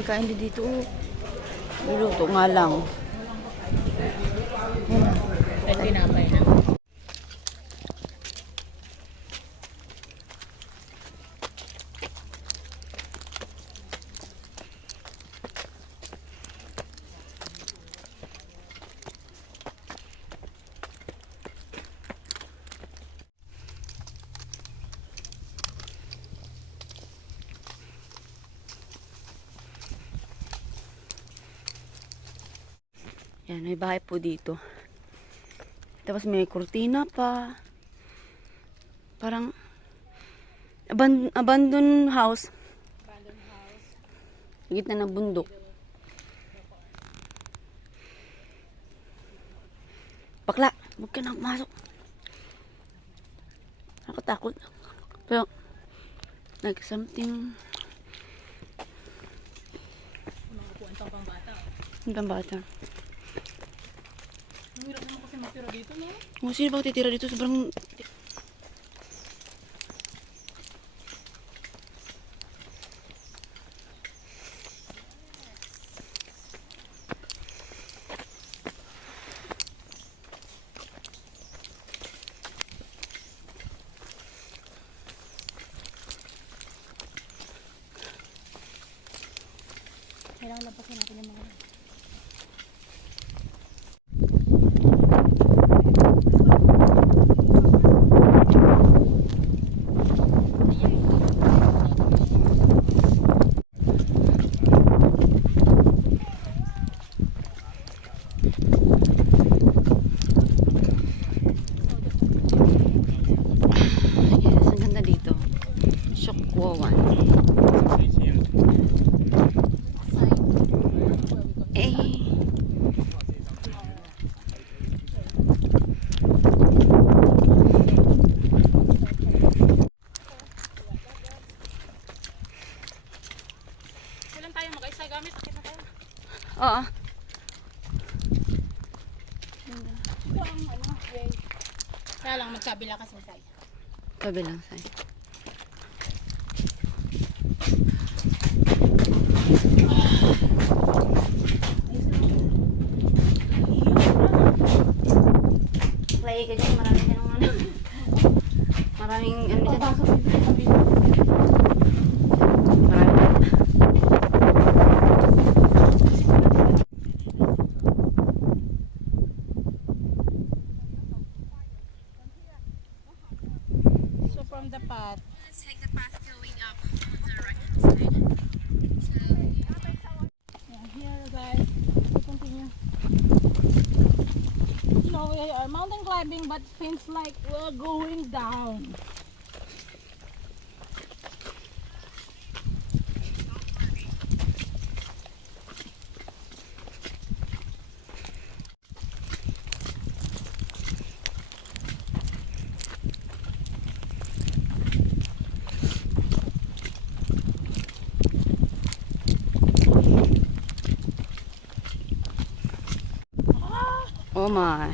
pagkain din dito. Niluto nga lang. Ay, tinapay na. Yan, may bahay po dito. Tapos may kurtina pa. Parang abandoned house. Gitna ng bundok. Bakla, huwag ka na pumasok. Nakatakot. Pero, like something. Kuwentang pang bata. Ang bata. Ang hirap naman kasi matira dito, no? Kung sino ba titira dito? Sobrang... Kailangan lampasin natin yung mga... Yes, ang ganda dito. Shokwawan. Eh. Kailan tayo mag-isa gamit? Sakit na tayo. Oo. Ito ang ano, yay. Kaya lang, magkabila kasi tayo. Kabilang side. Play ka dyan, maraming ganun ano. Maraming ano dyan. Maraming. So from the path, Let's take the path going up on the right hand side. yeah, here guys, we continue. You know, we are mountain climbing but seems like we're going down. Oh my.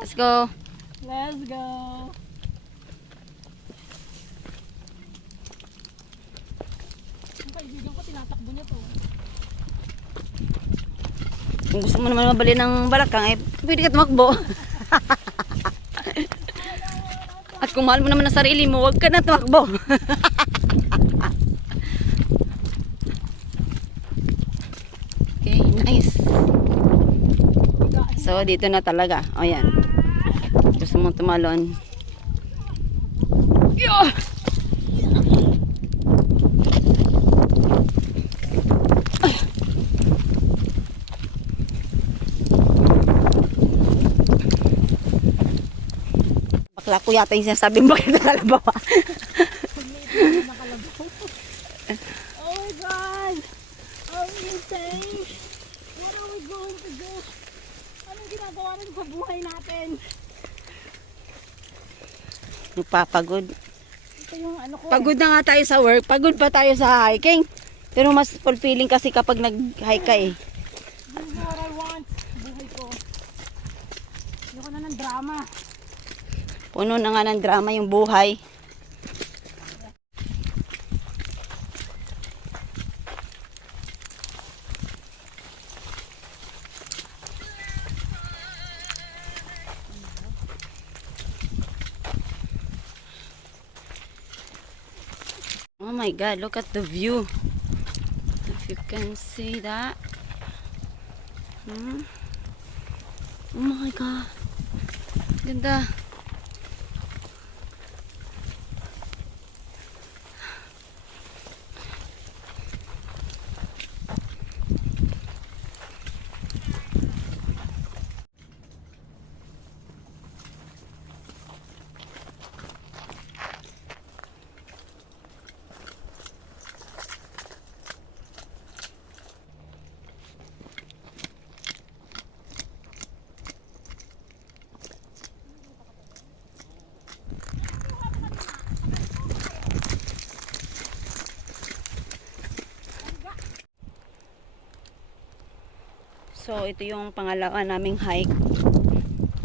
Let's go. Let's go. Ang kaibigan ko, tinatakbo niya to. Kung gusto mo naman mabali ng balakang, eh, pwede ka tumakbo. At kung mahal mo naman ang sarili mo, huwag ka na tumakbo. Okay, nice. So, dito na talaga. O, yan. Gusto mong tumalon. Yeah! Bakla ko yata yung sinasabi mo bakit nakalabawa. Oh my God! Are we insane? What are we going to do? Anong ginagawa natin sa buhay natin? Nagpapagod. Ito yung ano ko. Pagod na nga tayo sa work. Pagod pa tayo sa hiking. Pero mas fulfilling kasi kapag nag-hike ka eh. This is what I want. Buhay ko. Ayoko na ng drama. Puno na nga ng drama yung buhay. my God, look at the view. If you can see that. Oh my God. Ganda. So, ito yung pangalawa naming hike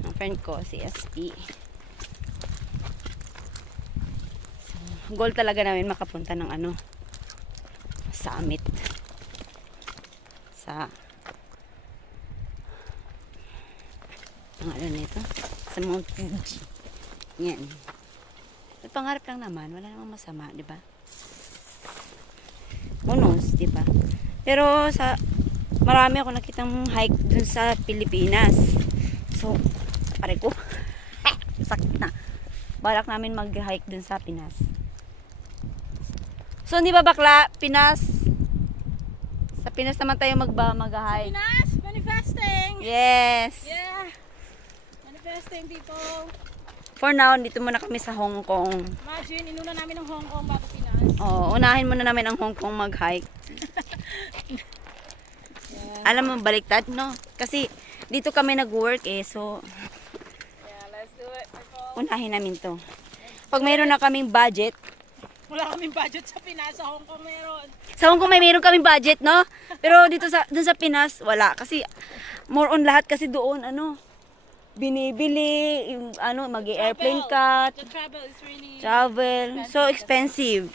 ng friend ko, si SP. So, goal talaga namin makapunta ng summit. Sa nito? Sa Mount Fuji. Yan. At pangarap lang naman, wala namang masama, di ba? Bonus, di ba? Pero marami ako nakitang hike dun sa Pilipinas. So, pare ko. Sakit na. Balak namin mag-hike dun sa Pinas. So, hindi ba bakla? Pinas. Sa Pinas naman tayo mag-hike. Pinas, manifesting! Yes! Yeah! Manifesting, people! For now, dito muna kami sa Hong Kong. Imagine, inuna namin ng Hong Kong bago Pinas. Oo, unahin muna namin ang Hong Kong mag-hike. Alam mo, baliktad, no? Kasi, dito kami nag-work so, Yeah, let's do it, people. unahin namin to. Pag mayroon na kaming budget, Wala kaming budget sa Pinas, sa Hong Kong meron. sa Hong Kong mayroon kaming budget, no? Pero dun sa Pinas, wala. Kasi, more on lahat kasi doon, binibili, yung mag-airplane ka, The travel is really... travel, so expensive.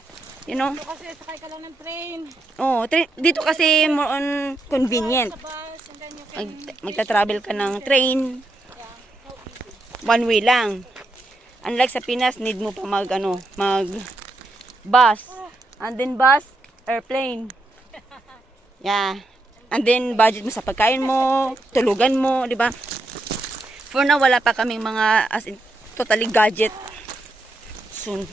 You know? Ito kasi sakay ka lang ng train. Oh, dito kasi more on convenient. Sa bus, and then you can... Magta-travel ka ng train, Yeah, so easy. one way lang. Unlike sa Pinas, need mo pa bus. And then bus, airplane. Yeah. And then budget mo sa pagkain mo, tulugan mo, di ba? For now, wala pa kaming mga as in totally gadget. Soon.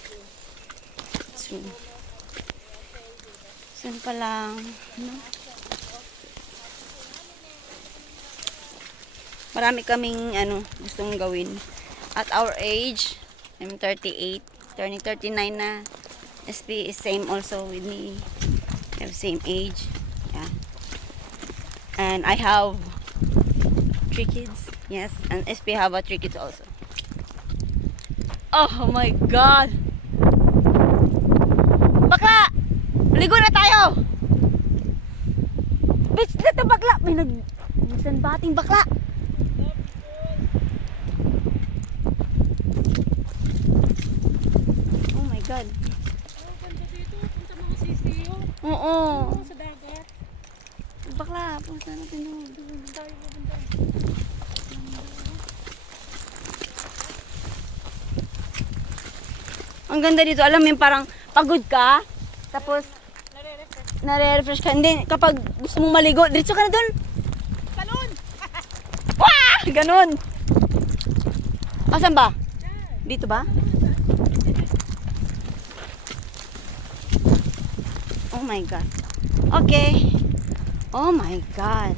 Soon pa lang. No? Marami kaming gustong gawin. At our age, I'm 38, turning 39 na. SP is same also with me. We have same age. Yeah. And I have 3 kids. Yes, and SP have 3 kids also. Oh my God! Bakla! Ligo na tayo! Bitch na to bakla! May bating bakla! Oh my God! Oh, ganda dito. Punta mga sisiyo. Oo! Sa dagat. Bakla! Punta natin doon. Tayo pupunta. Ang ganda dito, alam mo yung parang pagod ka, tapos Nare-refresh. nare-refresh ka. Hindi, kapag gusto mong maligo, diretso ka na doon. Talon! Wah! Ganon. Asan ba? Dito ba? Oh my God. Okay. Oh my God.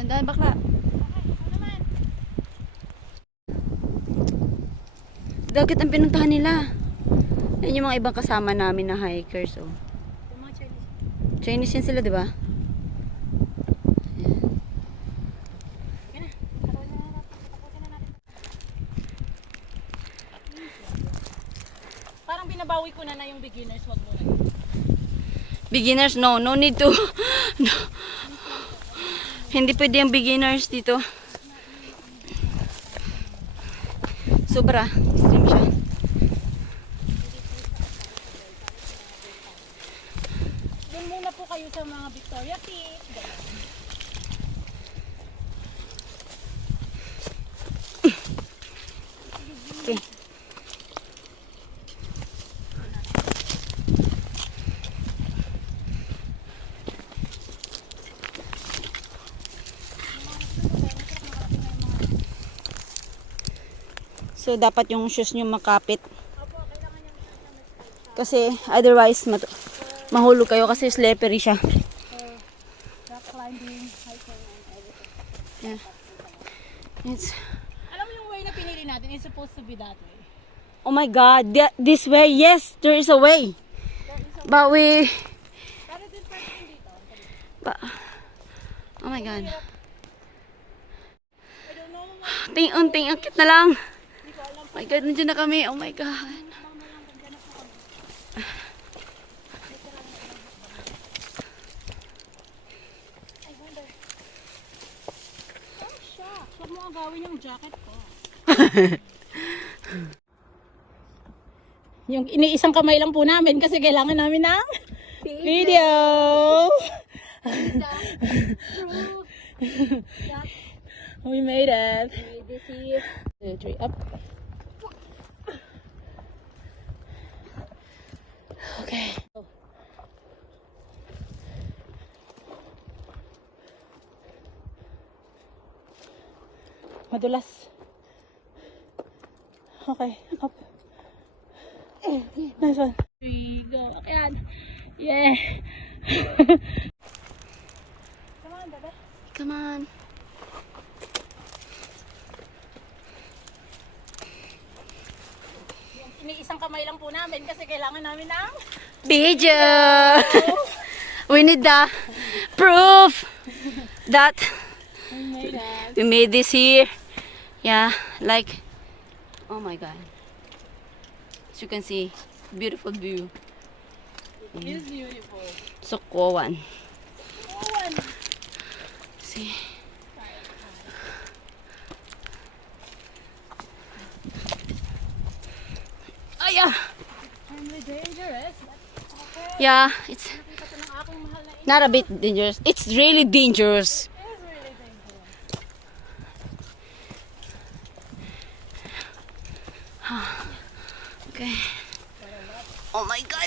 Tandaan bakla. Dagat ang pinuntahan nila. Yan yung mga ibang kasama namin na hikers. Oh. Yung mga Chinese. Chinese yan sila, di ba? Yan na. babawi ko na yung beginners, wag mo na. Beginners, no need to. No. Hindi pwede yung beginners dito. Sobra, extreme siya. Doon muna po kayo sa mga Victoria Peak. Ganun. Okay. So, dapat yung shoes nyo makapit. Kasi, otherwise, mahulog kayo kasi slippery siya. Rock climbing, hiking, and everything. Yeah. It's, Alam mo yung way na pinili natin, it's supposed to be that way. oh my God, this way, yes, there is a way. But we, Pero din pwede din dito. but, oh my God. I don't know. Unting akit na lang. Hindi ko alam. Oh my God, nandiyan na kami. Oh my God. I wonder. Oh, shucks. Huwag mo agawin yung jacket ko. Yung iniisang kamay lang po namin kasi kailangan namin ng video. We made it. Two, three, up. Okay. Madulas. Okay, up. Nice one. We go. Ayan. Yeah. Come on, bebe. Come on. Iniisang kamay lang po namin kasi kailangan namin ng Video. We need the proof that we made it. we made this here. Yeah, like, oh my God. As you can see, beautiful view. It is beautiful. Sokwawan. Oh, and See. Oh yeah. really dangerous. But Yeah, it's nakita ko ng aking mahal na not a bit dangerous. It's really dangerous. it is really dangerous. Okay. Oh my God.